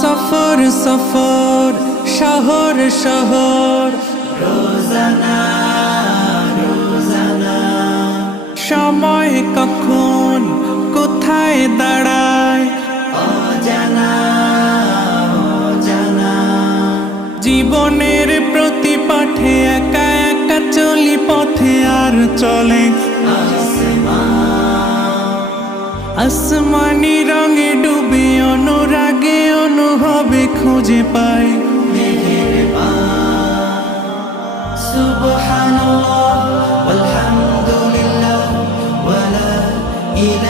সফর সফর শহর শহর রোজানা রোজানা সময় কখন কোথায় দাঁড়ায় অজানা অজানা জীবনের প্রতি পাঠে একা একা চলি পথে আর চলে আসমানি রঙে ডুবে অনুরাগে অনুভবে খুঁজে পাই সুবহানাল্লাহ ওয়ালহামদুলিল্লাহ ওয়ালা ইলাহা